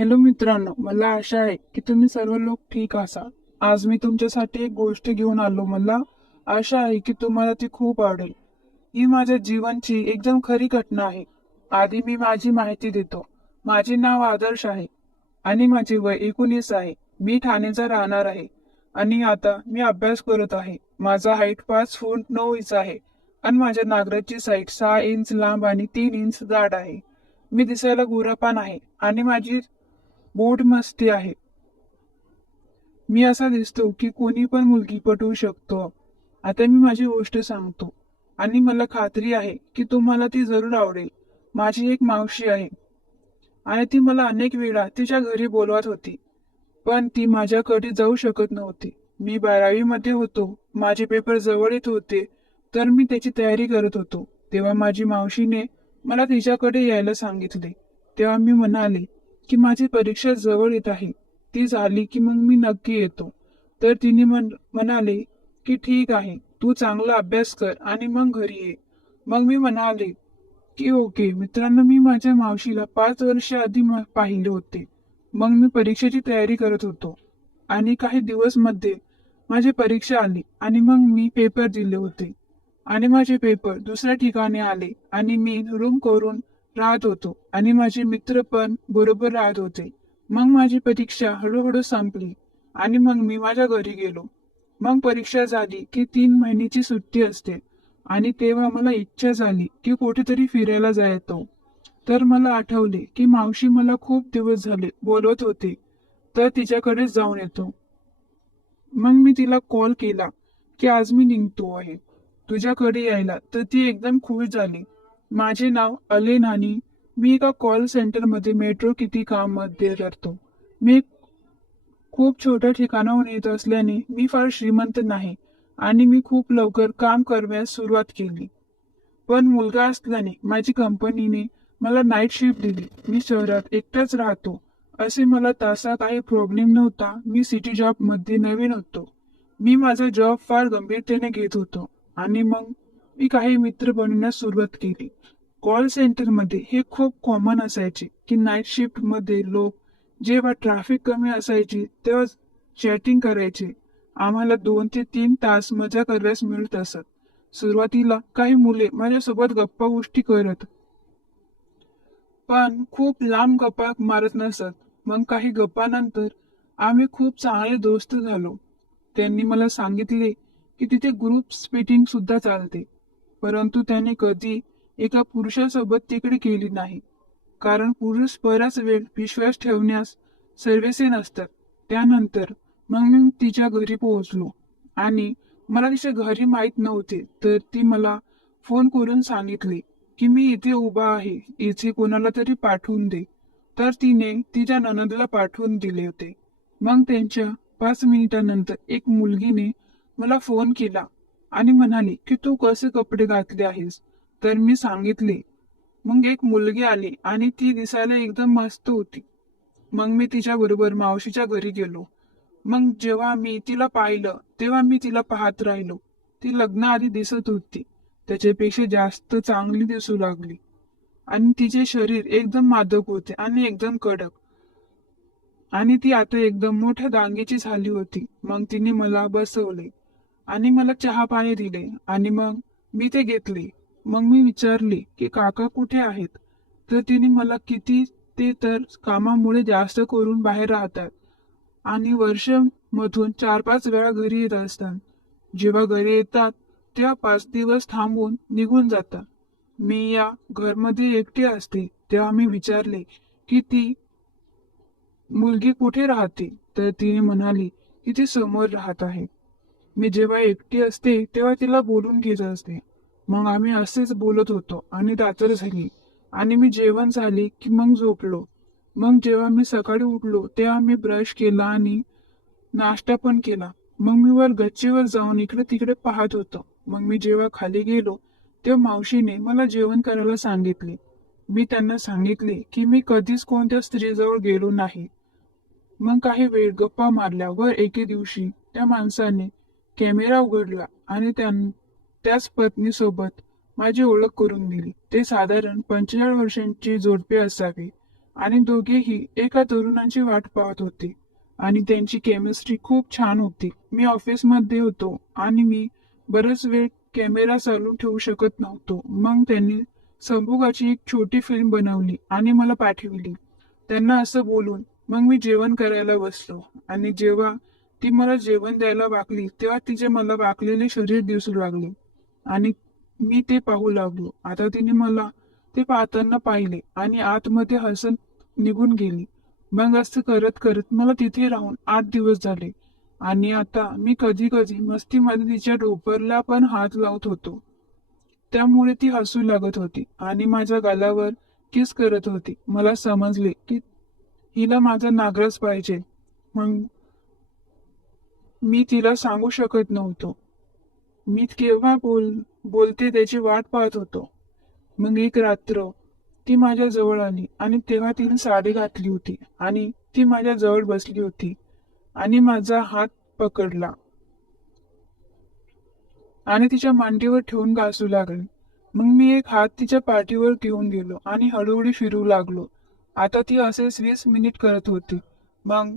Hello मित्रांनो, मला आशा आहे की तुम्ही सर्व लोक ठीक असाल. आज मी तुमच्यासाठी एक गोष्ट घेऊन आलो. मला आशा आहे की तुम्हाला ती खूप आवडेल. ही माझ्या जीवनची एकदम खरी घटना आहे. आधी मी माझी माहिती देतो. माझे नाव आदर्श आहे आणि माझे वय 19 आहे. मी ठाण्याचा राहणार आहे आणि आता मी अभ्यास करत आहे. माझा हाईट 5 फूट 9 इंच आहे आणि माझ्या नागराची साईट 6 इंच लांब आणि 3 इंच जाड आहे. मी दिसायला गोरापान आहे आणि माझी बोट मस्ती आहे. मी असा दिसतो की कोणी पण मुलगी पटवू शकतो. आता मी माझी गोष्ट सांगतो आणि मला खात्री आहे की तुम्हाला ती जरूर आवडेल. माझी एक मावशी आहे आणि ती मला अनेक वेळा तिच्या घरी बोलवत होती, पण ती माझ्याकडे जाऊ शकत नव्हती. मी 12वी मध्ये होतो. माझे पेपर जवळ येत होते, तर मी त्याची तयारी करत होतो. तेव्हा माझी मावशीने मला तिच्याकडे यायला सांगितले. तेव्हा मी म्हणाले की माझी परीक्षा जवळ येत आहे, ती झाली की मग मी नक्की येतो. तर तिने म्हणाले की ठीक आहे, तू चांगला अभ्यास कर आणि मग घरी ये. मग मी म्हणाले की ओके. मित्रांनो, मी माझ्या मावशीला 5 वर्ष आधी पाहिले होते. मग मी परीक्षेची तयारी करत होतो आणि काही दिवस मध्ये माझी परीक्षा आली आणि मग मी पेपर दिले होते आणि माझे पेपर दुसऱ्या ठिकाणी आले आणि मी रूम करून राहत होतो आणि माझे मित्र पण बरोबर राहत होते. मग माझी परीक्षा हळूहळू संपली आणि मग मी माझ्या घरी गेलो. मग परीक्षा झाली की 3 महिन्याची सुट्टी असते आणि तेव्हा मला इच्छा झाली की कुठेतरी फिरायला जायचं. तर मला आठवले की मावशी मला खूप दिवस झाले बोलवत होते, तर तिच्याकडेच जाऊन येतो. मग मी तिला कॉल केला की आज मी निघतो आहे तुझ्याकडे यायला. तर ती एकदम खुश झाली. माझे नाव अलेन आणि मी एका कॉल सेंटरमध्ये मेट्रो किती काम मध्ये करतो. मी खूप छोट्या ठिकाणाहून येत असल्याने मी फार श्रीमंत नाही आणि मी खूप लवकर काम करण्यास सुरुवात केली. पण मुलगा असल्याने माझी कंपनीने मला नाईट शिफ्ट दिली. मी शहरात एकटाच राहतो असे मला तसा काही प्रॉब्लेम नव्हता. मी सिटी जॉब मध्ये नवीन होतो. मी माझा जॉब फार गंभीरतेने घेत होतो आणि मग मी काही मित्र बनवण्यास सुरुवात केली. कॉल सेंटरमध्ये हे खूप कॉमन असायचे की नाईट शिफ्ट मध्ये लोक जेव्हा ट्रॅफिक कमी असायची तेव्हा चॅटिंग करायचे. आम्हाला 2 ते 3 तास मजा करायला मिळत असत. सुरुवातीला काही मुले माझ्यासोबत गप्पा गोष्टी करत, पण खूप लांब गप्पा मारत नसत. मग काही गप्पानंतर आम्ही खूप चांगले दोस्त झालो. त्यांनी मला सांगितले की तिथे ग्रुप मीटिंग सुद्धा चालते, परंतु त्याने कधी एका पुरुषासोबत तिकडे केली नाही, कारण पुरुष बराच वेळ विश्वास ठेवण्यास सर्वेसे नसतात. त्यानंतर मग मी तिच्या घरी पोहोचलो आणि मला तिच्या घरी माहीत नव्हते, तर ती मला फोन करून सांगितले की मी इथे उभा आहे, इथे कोणाला तरी पाठवून दे. तर तिने तिच्या ननदला पाठवून दिले होते. मग त्यांच्या 5 मिनिटानंतर एक मुलगीने मला फोन केला आणि म्हणाली की तू कसे कपडे घातले आहेस. तर मी सांगितले. मग एक मुलगी आली आणि ती दिसायला एकदम मस्त होती. मग मी तिच्या बरोबर मावशीच्या घरी गेलो. मग जेव्हा मी तिला पाहिलं तेव्हा मी तिला पाहत राहिलो. ती लग्नाआधी दिसत होती त्याच्यापेक्षा जास्त चांगली दिसू लागली आणि तिचे शरीर एकदम मादक होते आणि एकदम कडक आणि ती आता एकदम मोठ्या डांगेची झाली होती. मग तिने मला बसवले आणि मला चहा पाणी दिले आणि मग मी ते घेतले. मग मी विचारले की काका कुठे आहेत. तर तिने मला किती ते तर कामामुळे जास्त करून बाहेर राहतात आणि वर्षामधून 4-5 वेळा घरी येत असतात. जेव्हा घरी येतात तेव्हा 5 दिवस थांबून निघून जातात. मी या घरमध्ये एकटी असते. तेव्हा मी विचारले की ती मुलगी कुठे राहते. तर तिने म्हणाली की ती समोर राहत आहे. मी जेव्हा एकटी असते तेव्हा तिला बोलून घेत असते. मग आम्ही असेच बोलत होतो आणि रात्र झाली आणि मी जेवण झाले की मग झोपलो. मग जेव्हा मी सकाळी उठलो तेव्हा मी ब्रश केला आणि नाश्ता पण केला. मग मी वर गच्चीवर जाऊन इकडे तिकडे पाहत होतो. मग मी जेव्हा खाली गेलो तेव्हा मावशीने मला जेवण करायला सांगितले. मी त्यांना सांगितले की मी कधीच कोणत्या स्त्रीजवळ गेलो नाही. मग काही वेळ गप्पा मारल्यावर एके दिवशी त्या माणसाने कॅमेरा उघडला आणि त्याच पत्नीसोबत माझी ओळख करून दिली. ते साधारण 45 वर्षांची जोडपे असावे आणि दोघेही एका तरुणाची वाट पाहत होते आणि त्यांची केमिस्ट्री खूप छान होती. मी ऑफिसमध्ये होतो आणि मी बराच वेळ कॅमेरा चालू ठेवू शकत नव्हतो. मग त्यांनी संभोगाची एक छोटी फिल्म बनवली आणि मला पाठविली. त्यांना असं बोलून मग मी जेवण करायला बसलो आणि जेव्हा ती मला जेवण द्यायला वाकली तेव्हा तिचे मला वाकलेले शरीर दिसू लागले आणि मी ते पाहू लागलो. आता तिने मला ते पाहताना पाहिले आणि आतमध्ये हसत निघून गेली. मग असं करत करत मला तिथे राहून 8 दिवस झाले आणि आता मी कधी कधी मस्तीमध्ये तिच्या डोपरला पण हात लावत होतो. त्यामुळे ती हसू लागत होती आणि माझ्या गालावर किस करत होती. मला समजले की हिला माझा नागरस पाहिजे. मग मी तिला सांगू शकत नव्हतो. मी केव्हा बोलते त्याची वाट पाहत होतो. मग एक रात्र ती माझ्या जवळ आली आणि तेव्हा तिने साडी घातली होती आणि ती माझ्या जवळ बसली होती आणि माझा हात पकडला आणि तिच्या मांडीवर ठेवून घासू लागले. मग मी एक हात तिच्या पाठीवर घेऊन गेलो आणि हळूहळू फिरू लागलो. आता ती असेच 20 मिनिट करत होती. मग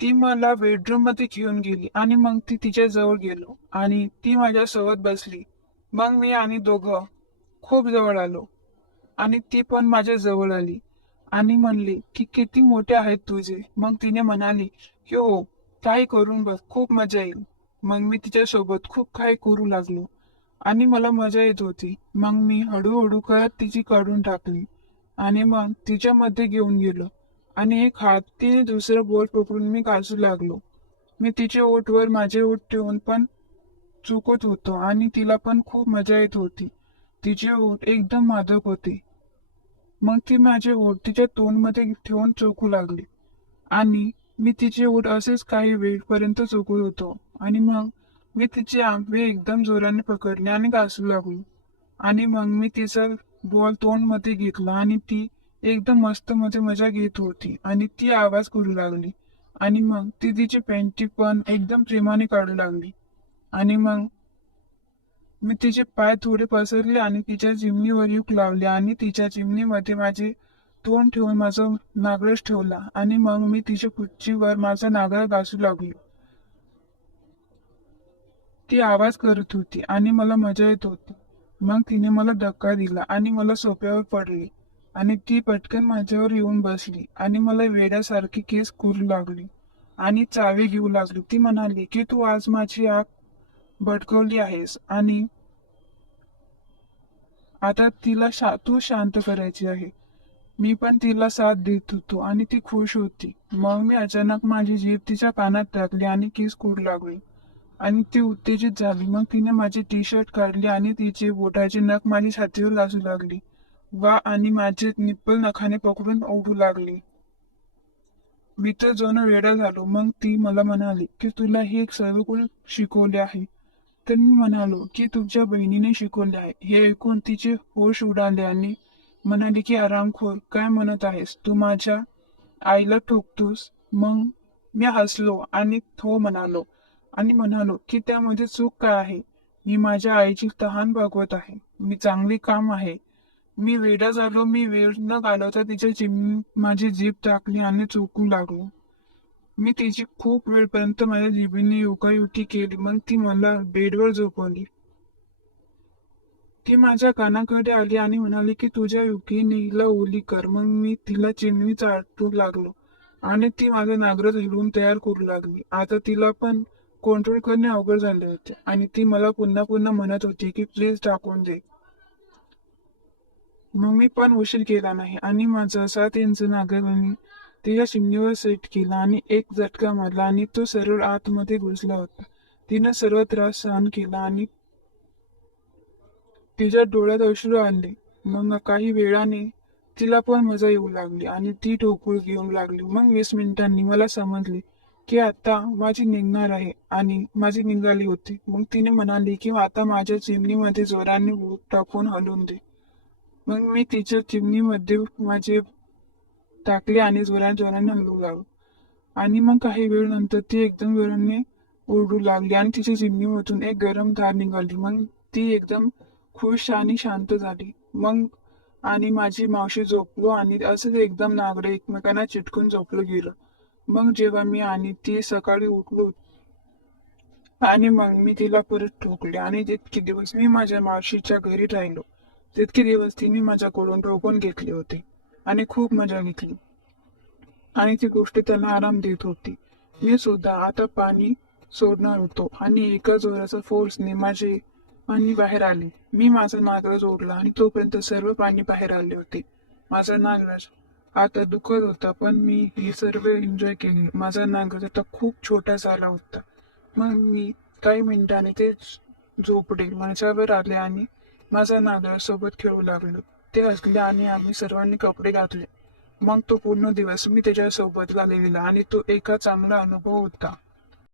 ती मला बेडरूम मध्ये घेऊन गेली आणि मग ती तिच्या जवळ गेलो आणि ती माझ्या सोबत बसली. मग मी आणि दोघं खूप जवळ आलो आणि ती पण माझ्या जवळ आली आणि म्हणली की किती मोठे आहेत तुझे. मग तिने म्हणाली की हो, काही करून बघ, खूप मजा येईल. मग मी तिच्यासोबत खूप काही करू लागलो आणि मला मजा येत होती. मग मी हळूहळू करत तिची काढून टाकली आणि मग तिच्यामध्ये घेऊन गेलो आणि एक हात तिने दुसरं बोट पकडून मी घासू लागलो. मी तिच्या ओठवर माझे ओठ ठेवून पण चुकत होतो आणि तिला पण खूप मजा येत होती. तिचे ओठ एकदम मादक होते. मग ती माझे ओठ तिच्या तोंडमध्ये ठेवून चोखू लागली आणि मी तिचे ओठ असेच काही वेळपर्यंत चोखत होतो आणि मग मी तिचे आंबे एकदम जोराने पकडले आणि घासू लागलो आणि मग मी तिचा बॉल तोंडमध्ये घेतला आणि ती एकदम मस्त मध्ये मजा घेत होती आणि ती आवाज करू लागली आणि मग ती तिची पेंटी पण एकदम प्रेमाने काढू लागली आणि मग मी तिचे पाय थोडे पसरले आणि तिच्या चिमणीवर युक लावले आणि तिच्या चिमणीमध्ये माझे तोंड ठेवून माझा नागरस ठेवला आणि मग मी तिच्या पुच्छीवर माझा नागरा घासू लागलो. ती आवाज करत होती आणि मला मजा येत होती. मग तिने मला धक्का दिला आणि मला सोफ्यावर पडली आणि ती पटकन माझ्यावर येऊन बसली आणि मला वेड्यासारखी केस करू लागली आणि चावे घेऊ लागली. ती म्हणाली की तू आज माझी आग भडकवली आहेस आणि आता तिला तू शांत करायची आहे. मी पण तिला साथ देत होतो आणि ती खुश होती. मग मी अचानक माझी जीभ तिच्या कानात टाकली आणि किस करू लागली आणि ती उत्तेजित झाली. मग तिने माझी टी शर्ट काढली आणि तिचे बोटाचे नख माझी छातीवर घासू लागली. वा आणि माझे निप्पल नखाने पकडून ओढू लागली. मी तर जणू वेडा झालो. मग ती मला म्हणाली की तुला हे सर्व कोण शिकवले आहे. तर मी म्हणालो की तुमच्या बहिणीने शिकवले आहे. हे ऐकून तिचे होश उडाले आणि म्हणाली की आरामखोर, काय म्हणत आहेस तू, माझ्या आईला ठोकतोस. मग मी हसलो आणि हो म्हणालो आणि म्हणालो की त्यामध्ये चूक काय आहे. मी माझ्या आईची तहान भागवत आहे. मी चांगली काम आहे. मी वेडा झालो. मी वेळ न घालवता तिच्या माझी जीभ टाकली आणि चोकू लागलो. मी तिची खूप वेळपर्यंत माझ्या जिभेने योगायुकी केली. मग ती मला बेडवर झोपवली. ती माझ्या कानाकडे आली आणि म्हणाली की तुझ्या युकीने हिला ओली कर. मग मी तिला चिमणी चाटू लागलो आणि ती माझा नागरथ हिलवून तयार करू लागली. आता तिला पण कंट्रोल करणे अवघड झाले होते आणि ती मला पुन्हा पुन्हा म्हणत होती की प्लीज टाकून दे. मग मी पण उशीर केला नाही आणि माझा 7 इंच नागराने तिच्या चिमणीवर सेट केला आणि एक झटका मारला आणि तो सरळ आतमध्ये घुसला होता. तिनं सर्व त्रास सहन केला आणि तिच्या डोळ्यात अश्रू आले. मग काही वेळाने तिला पण मजा येऊ लागली आणि ती ढोकूळ घेऊ लागली. मग 20 मिनिटांनी मला समजले की आता माझी निघणार आहे आणि माझी निघाली होती. मग तिने म्हणाली की आता माझ्या चिमणीमध्ये जोराने बोट टाकून हलवून दे. मग मी तिच्या चिमणीमध्ये माझे टाकले आणि जोरात जोराने हलवू लागलो आणि मग काही वेळ नंतर ती एकदम जोराने ओरडू लागली आणि तिच्या चिमणीमधून एक गरम धार निघाली. मग ती एकदम खुश आणि शांत झाली. मग आणि माझी मावशी झोपलो आणि असंच एकदम नागडे एकमेकांना चिटकून झोपलं गेलं. मग जेव्हा मी आणि ती सकाळी उठलो आणि मग मी तिला परत ठोकले आणि जितके दिवस मी माझ्या मावशीच्या घरी राहिलो तितके दिवस तिने माझ्याकडून ठोकून घेतले होते आणि खूप मजा घेतली आणि ती गोष्ट त्याला आराम देत होती. मी सुद्धा आता पाणी सोडणार होतो आणि एका जोराचा फोर्सने माझे पाणी बाहेर आले. मी माझा नागराज ओढला आणि तोपर्यंत सर्व पाणी बाहेर आले होते. माझा नागराज आता दुखत होता पण मी हे सर्व एन्जॉय केले. माझा नागराज आता खूप छोटा झाला होता. मग मी काही मिनिटांनी ते झोपडे माझ्यावर आले आणि माझा नागराज सोबत खेळू लागलो. ते हसले आणि आम्ही सर्वांनी कपडे घातले. मग तो पूर्ण दिवस मी त्याच्यासोबत घालविला आणि तो एका चांगला अनुभव होता.